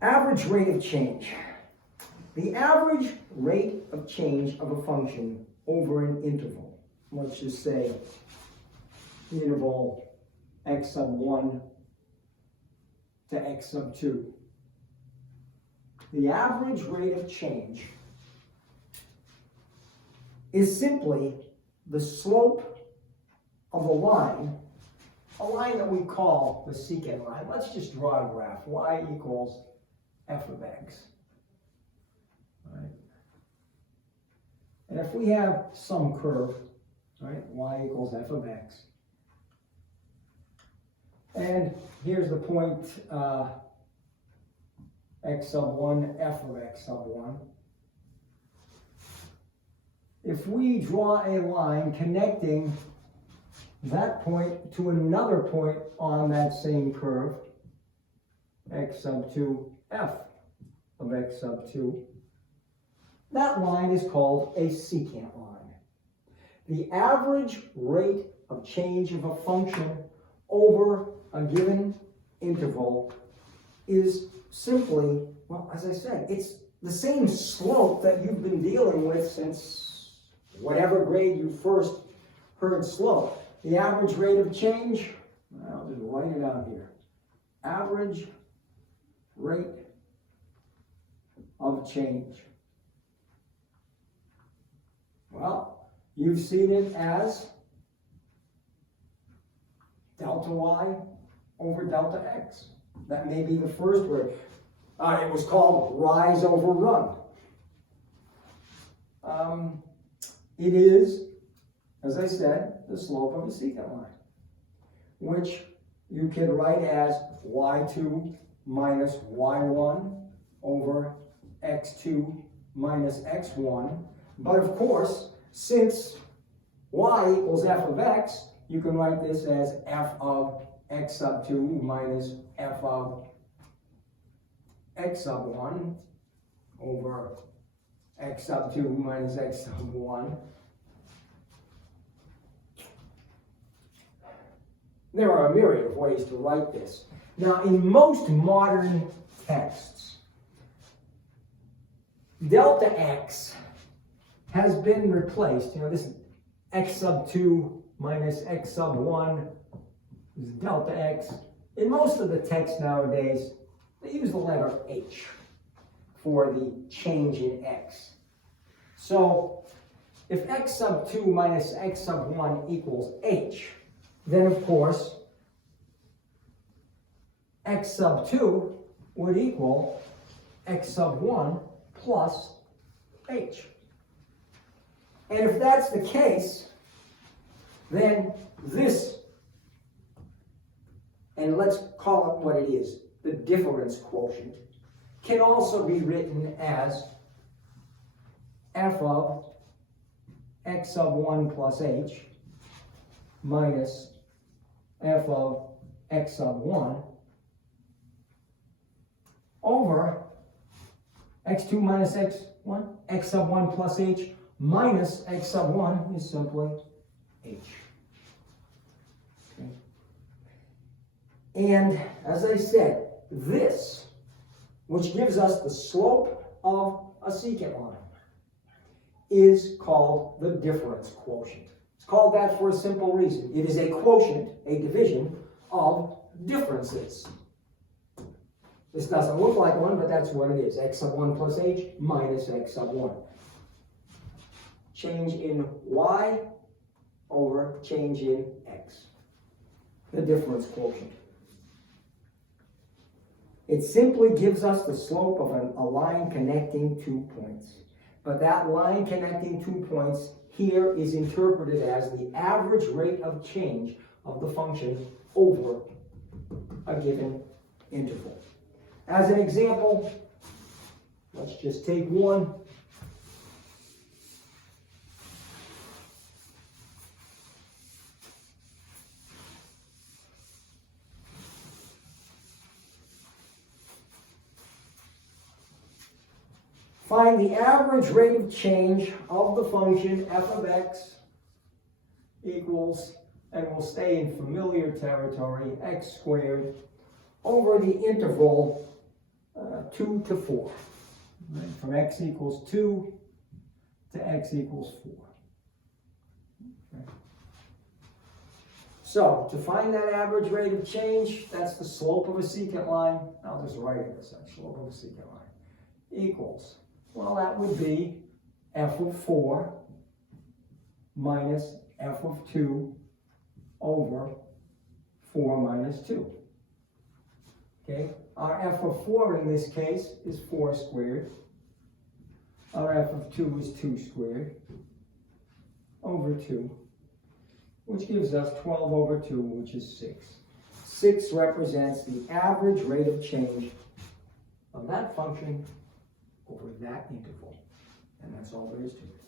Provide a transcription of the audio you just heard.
Average rate of change. The average rate of change of a function over an interval. Let's just say interval x sub 1 to x sub 2. The average rate of change is simply the slope of a line that we call the secant line. Let's just draw a graph. Y equals f of x. Right? And if we have some curve, right, y equals f of x, and here's the point x sub 1, f of x sub 1. If we draw a line connecting that point to another point on that same curve, x sub 2, f of x sub 2, that line is called a secant line. The average rate of change of a function over a given interval is simply, well, as I said, it's the same slope that you've been dealing with since whatever grade you first heard slope. The average rate of change, I'll just write it out here. Average rate of change. Well, you've seen it as delta y over delta x. That may be the first word. It was called rise over run. It is, as I said, the slope of a secant line, which you could write as y2 minus y1 over x2 minus x1. But of course, since y equals f of x, you can write this as f of x sub 2 minus f of x sub 1 over x sub 2 minus x sub 1. There are a myriad of ways to write this. Now, in most modern texts, delta x has been replaced. This x sub 2 minus x sub 1 is delta x. In most of the texts nowadays, they use the letter h for the change in x. So, if x sub 2 minus x sub 1 equals h, then of course, x sub 2 would equal x sub 1 plus h. And if that's the case, then this, and let's call it what it is, the difference quotient, can also be written as f of x sub 1 plus h minus f of x sub 1 over x2 minus x1, x sub 1 plus h minus x sub 1 is simply h. Okay. And as I said, this, which gives us the slope of a secant line, is called the difference quotient. It's called that for a simple reason. It is a quotient, a division of differences. This doesn't look like one, but that's what it is. X sub 1 plus h minus x sub 1. Change in y over change in x. The difference quotient. It simply gives us the slope of a line connecting 2 points. But that line connecting 2 points here is interpreted as the average rate of change of the function over a given interval. As an example, let's just take one. Find the average rate of change of the function f of x equals, and we'll stay in familiar territory, x squared over the interval 2 to 4. Right? From x equals 2 to x equals 4. Okay. So, to find that average rate of change, that's the slope of a secant line. I'll just write it as such, slope of a secant line, equals, well, that would be f of 4 minus f of 2 over 4 minus 2. Okay, our f of 4 in this case is 4 squared. Our f of 2 is 2 squared over 2, which gives us 12 over 2, which is 6. 6 represents the average rate of change of that function over that interval. And that's all there is to it.